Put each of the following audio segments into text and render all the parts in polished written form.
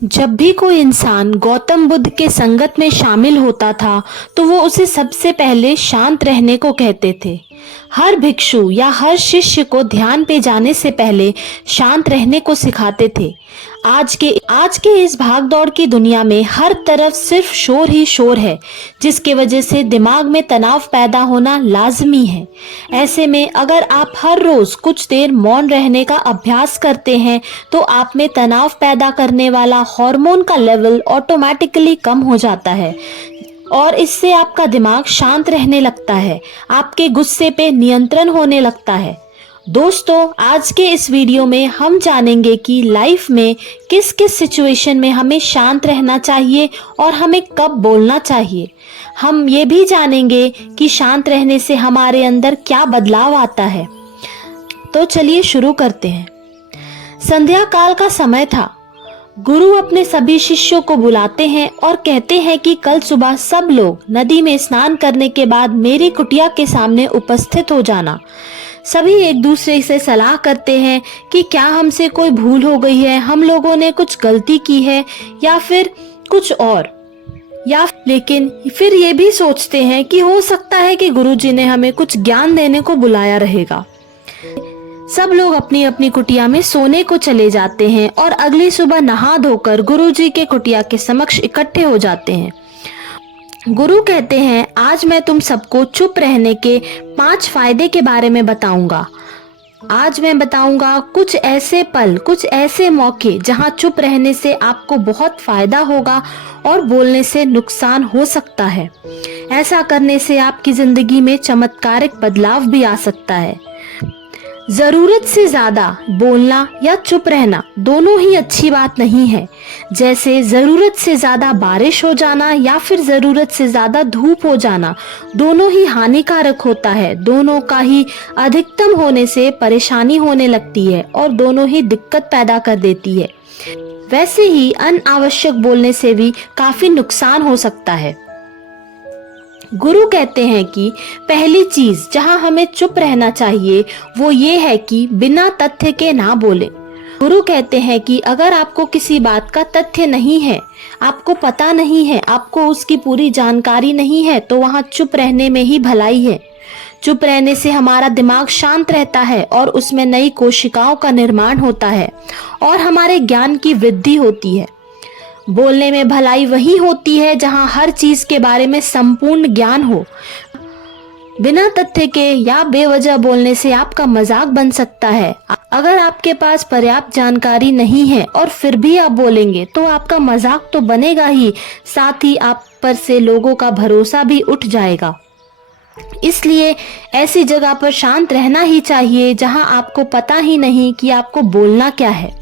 जब भी कोई इंसान गौतम बुद्ध के संगत में शामिल होता था तो वो उसे सबसे पहले शांत रहने को कहते थे। हर भिक्षु या हर शिष्य को ध्यान पे जाने से पहले शांत रहने को सिखाते थे। आज के इस भागदौड़ की दुनिया में हर तरफ सिर्फ शोर ही शोर है, जिसके वजह से दिमाग में तनाव पैदा होना लाजमी है। ऐसे में अगर आप हर रोज कुछ देर मौन रहने का अभ्यास करते हैं तो आप में तनाव पैदा करने वाला हार्मोन का लेवल ऑटोमेटिकली कम हो जाता है और इससे आपका दिमाग शांत रहने लगता है, आपके गुस्से पे नियंत्रण होने लगता है। दोस्तों, आज के इस वीडियो में हम जानेंगे कि लाइफ में किस किस सिचुएशन में हमें शांत रहना चाहिए और हमें कब बोलना चाहिए। हम ये भी जानेंगे कि शांत रहने से हमारे अंदर क्या बदलाव आता है। तो चलिए शुरू करते हैं। संध्या काल का समय था। गुरु अपने सभी शिष्यों को बुलाते हैं और कहते हैं कि कल सुबह सब लोग नदी में स्नान करने के बाद मेरी कुटिया के सामने उपस्थित हो जाना। सभी एक दूसरे से सलाह करते हैं कि क्या हमसे कोई भूल हो गई है, हम लोगों ने कुछ गलती की है या फिर कुछ और, लेकिन फिर ये भी सोचते हैं कि हो सकता है कि गुरुजी ने हमें कुछ ज्ञान देने को बुलाया रहेगा। सब लोग अपनी अपनी कुटिया में सोने को चले जाते हैं और अगली सुबह नहा धोकर गुरुजी के कुटिया के समक्ष इकट्ठे हो जाते हैं। गुरु कहते हैं, आज मैं तुम सबको चुप रहने के 5 फायदे के बारे में बताऊंगा। आज मैं बताऊंगा कुछ ऐसे पल, कुछ ऐसे मौके जहां चुप रहने से आपको बहुत फायदा होगा और बोलने से नुकसान हो सकता है। ऐसा करने से आपकी जिंदगी में चमत्कारिक बदलाव भी आ सकता है। जरूरत से ज्यादा बोलना या चुप रहना दोनों ही अच्छी बात नहीं है। जैसे जरूरत से ज्यादा बारिश हो जाना या फिर जरूरत से ज्यादा धूप हो जाना, दोनों ही हानिकारक होता है। दोनों का ही अधिकतम होने से परेशानी होने लगती है और दोनों ही दिक्कत पैदा कर देती है। वैसे ही अनावश्यक बोलने से भी काफी नुकसान हो सकता है। गुरु कहते हैं कि पहली चीज जहां हमें चुप रहना चाहिए वो ये है कि बिना तथ्य के ना बोलें। गुरु कहते हैं कि अगर आपको किसी बात का तथ्य नहीं है, आपको पता नहीं है, आपको उसकी पूरी जानकारी नहीं है, तो वहां चुप रहने में ही भलाई है। चुप रहने से हमारा दिमाग शांत रहता है और उसमें नई कोशिकाओं का निर्माण होता है और हमारे ज्ञान की वृद्धि होती है। बोलने में भलाई वही होती है जहां हर चीज के बारे में संपूर्ण ज्ञान हो। बिना तथ्य के या बेवजह बोलने से आपका मजाक बन सकता है। अगर आपके पास पर्याप्त जानकारी नहीं है और फिर भी आप बोलेंगे तो आपका मजाक तो बनेगा ही, साथ ही आप पर से लोगों का भरोसा भी उठ जाएगा। इसलिए ऐसी जगह पर शांत रहना ही चाहिए जहां आपको पता ही नहीं कि आपको बोलना क्या है।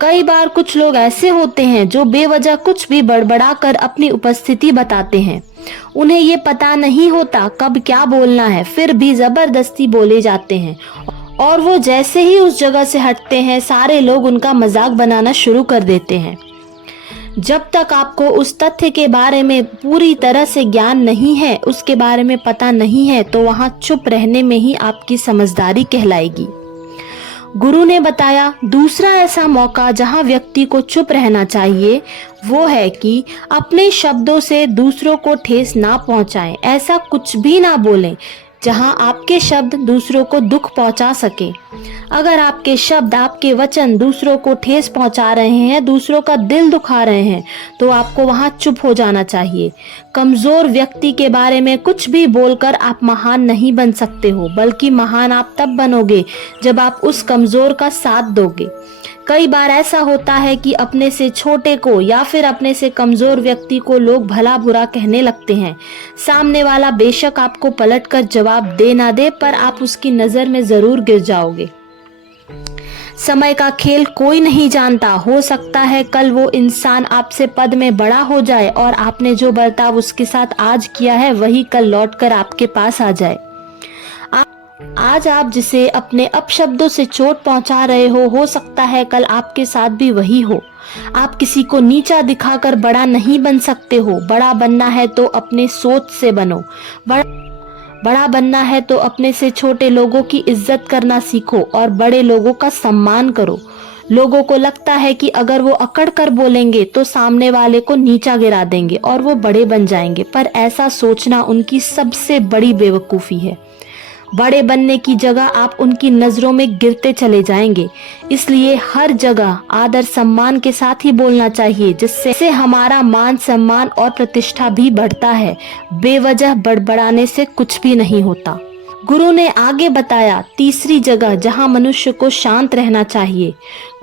कई बार कुछ लोग ऐसे होते हैं जो बेवजह कुछ भी बड़बड़ा कर अपनी उपस्थिति बताते हैं। उन्हें ये पता नहीं होता कब क्या बोलना है, फिर भी जबरदस्ती बोले जाते हैं और वो जैसे ही उस जगह से हटते हैं सारे लोग उनका मजाक बनाना शुरू कर देते हैं। जब तक आपको उस तथ्य के बारे में पूरी तरह से ज्ञान नहीं है, उसके बारे में पता नहीं है, तो वहां चुप रहने में ही आपकी समझदारी कहलाएगी। गुरु ने बताया दूसरा ऐसा मौका जहां व्यक्ति को चुप रहना चाहिए वो है कि अपने शब्दों से दूसरों को ठेस ना पहुंचाएं। ऐसा कुछ भी ना बोलें जहां आपके शब्द दूसरों को दुख पहुंचा सके। अगर आपके शब्द, आपके वचन दूसरों को ठेस पहुंचा रहे हैं, दूसरों का दिल दुखा रहे हैं, तो आपको वहां चुप हो जाना चाहिए। कमजोर व्यक्ति के बारे में कुछ भी बोलकर आप महान नहीं बन सकते हो, बल्कि महान आप तब बनोगे जब आप उस कमजोर का साथ दोगे। कई बार ऐसा होता है कि अपने से छोटे को या फिर अपने से कमजोर व्यक्ति को लोग भला बुरा कहने लगते हैं। सामने वाला बेशक आपको पलटकर जवाब दे ना दे, पर आप उसकी नजर में जरूर गिर जाओगे। समय का खेल कोई नहीं जानता। हो सकता है कल वो इंसान आपसे पद में बड़ा हो जाए और आपने जो बर्ताव उसके साथ आज किया है वही कल लौटकर आपके पास आ जाए। आज आप जिसे अपने अपशब्दों से चोट पहुंचा रहे हो सकता है कल आपके साथ भी वही हो। आप किसी को नीचा दिखाकर बड़ा नहीं बन सकते हो। बड़ा बनना है तो अपने सोच से बनो। बड़ा बनना है तो अपने से छोटे लोगों की इज्जत करना सीखो और बड़े लोगों का सम्मान करो। लोगों को लगता है कि अगर वो अकड़ कर बोलेंगे तो सामने वाले को नीचा गिरा देंगे और वो बड़े बन जाएंगे, पर ऐसा सोचना उनकी सबसे बड़ी बेवकूफ़ी है। बड़े बनने की जगह आप उनकी नज़रों में गिरते चले जाएंगे। इसलिए हर जगह आदर सम्मान के साथ ही बोलना चाहिए, जिससे हमारा मान सम्मान और प्रतिष्ठा भी बढ़ता है। बेवजह बड़बड़ाने से कुछ भी नहीं होता। गुरु ने आगे बताया, तीसरी जगह जहां मनुष्य को शांत रहना चाहिए।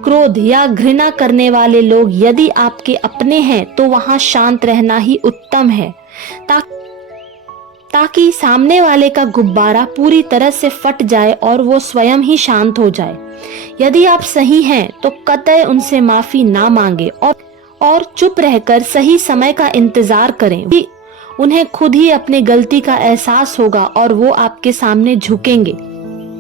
क्रोध या घृणा करने वाले लोग यदि आपके अपने हैं तो वहां शांत रहना ही उत्तम है, ताकि सामने वाले का गुब्बारा पूरी तरह से फट जाए और वो स्वयं ही शांत हो जाए। यदि आप सही हैं तो कतई उनसे माफी ना मांगे और चुप रहकर सही समय का इंतजार करें। उन्हें खुद ही अपनी गलती का एहसास होगा और वो आपके सामने झुकेंगे।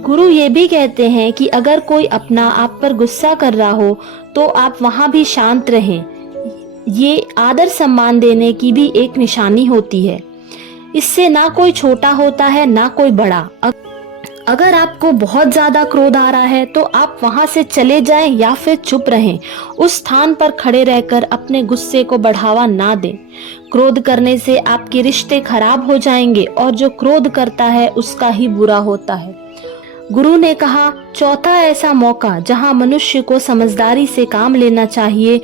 गुरु ये भी कहते हैं कि अगर कोई अपना आप पर गुस्सा कर रहा हो तो आप वहां भी शांत रहें। ये आदर सम्मान देने की भी एक निशानी होती है। इससे ना कोई छोटा होता है ना कोई बड़ा। अगर आपको बहुत ज्यादा क्रोध आ रहा है तो आप वहां से चले जाएं या फिर चुप रहें। उस स्थान पर खड़े रहकर अपने गुस्से को बढ़ावा ना दें। क्रोध करने से आपके रिश्ते खराब हो जाएंगे और जो क्रोध करता है उसका ही बुरा होता है। गुरु ने कहा, चौथा ऐसा मौका जहां मनुष्य को समझदारी से काम लेना चाहिए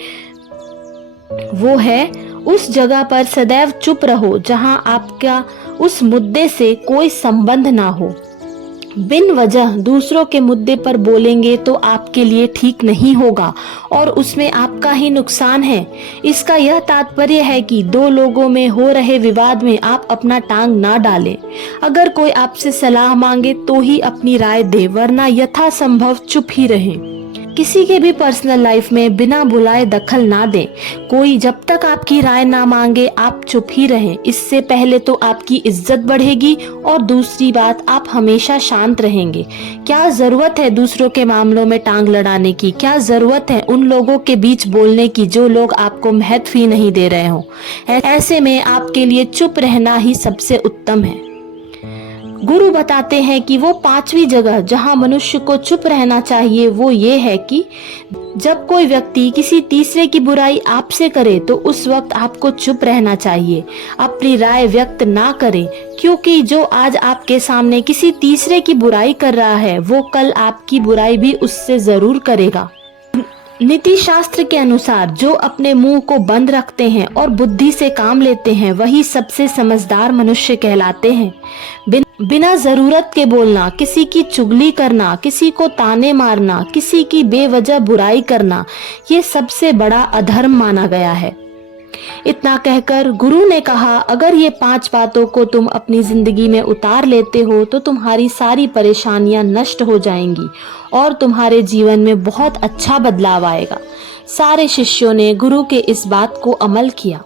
वो है उस जगह पर सदैव चुप रहो जहां आपका उस मुद्दे से कोई संबंध ना हो। बिन वजह दूसरों के मुद्दे पर बोलेंगे तो आपके लिए ठीक नहीं होगा और उसमें आपका ही नुकसान है। इसका यह तात्पर्य है कि दो लोगों में हो रहे विवाद में आप अपना टांग ना डालें। अगर कोई आपसे सलाह मांगे तो ही अपनी राय दे, वरना यथासंभव चुप ही रहें। किसी के भी पर्सनल लाइफ में बिना बुलाए दखल ना दें। कोई जब तक आपकी राय ना मांगे आप चुप ही रहें। इससे पहले तो आपकी इज्जत बढ़ेगी और दूसरी बात आप हमेशा शांत रहेंगे। क्या जरूरत है दूसरों के मामलों में टांग लड़ाने की? क्या जरूरत है उन लोगों के बीच बोलने की जो लोग आपको महत्व ही नहीं दे रहे हो? ऐसे में आपके लिए चुप रहना ही सबसे उत्तम है। गुरु बताते हैं कि वो पांचवी जगह जहां मनुष्य को चुप रहना चाहिए वो ये है कि जब कोई व्यक्ति किसी तीसरे की बुराई आपसे करे तो उस वक्त आपको चुप रहना चाहिए। अपनी राय व्यक्त ना करें, क्योंकि जो आज आपके सामने किसी तीसरे की बुराई कर रहा है वो कल आपकी बुराई भी उससे जरूर करेगा। नीति शास्त्र के अनुसार जो अपने मुंह को बंद रखते हैं और बुद्धि से काम लेते हैं वही सबसे समझदार मनुष्य कहलाते हैं। बिना जरूरत के बोलना, किसी की चुगली करना, किसी को ताने मारना, किसी की बेवजह बुराई करना, ये सबसे बड़ा अधर्म माना गया है। इतना कहकर गुरु ने कहा, अगर ये 5 बातों को तुम अपनी जिंदगी में उतार लेते हो तो तुम्हारी सारी परेशानियां नष्ट हो जाएंगी और तुम्हारे जीवन में बहुत अच्छा बदलाव आएगा। सारे शिष्यों ने गुरु के इस बात को अमल किया।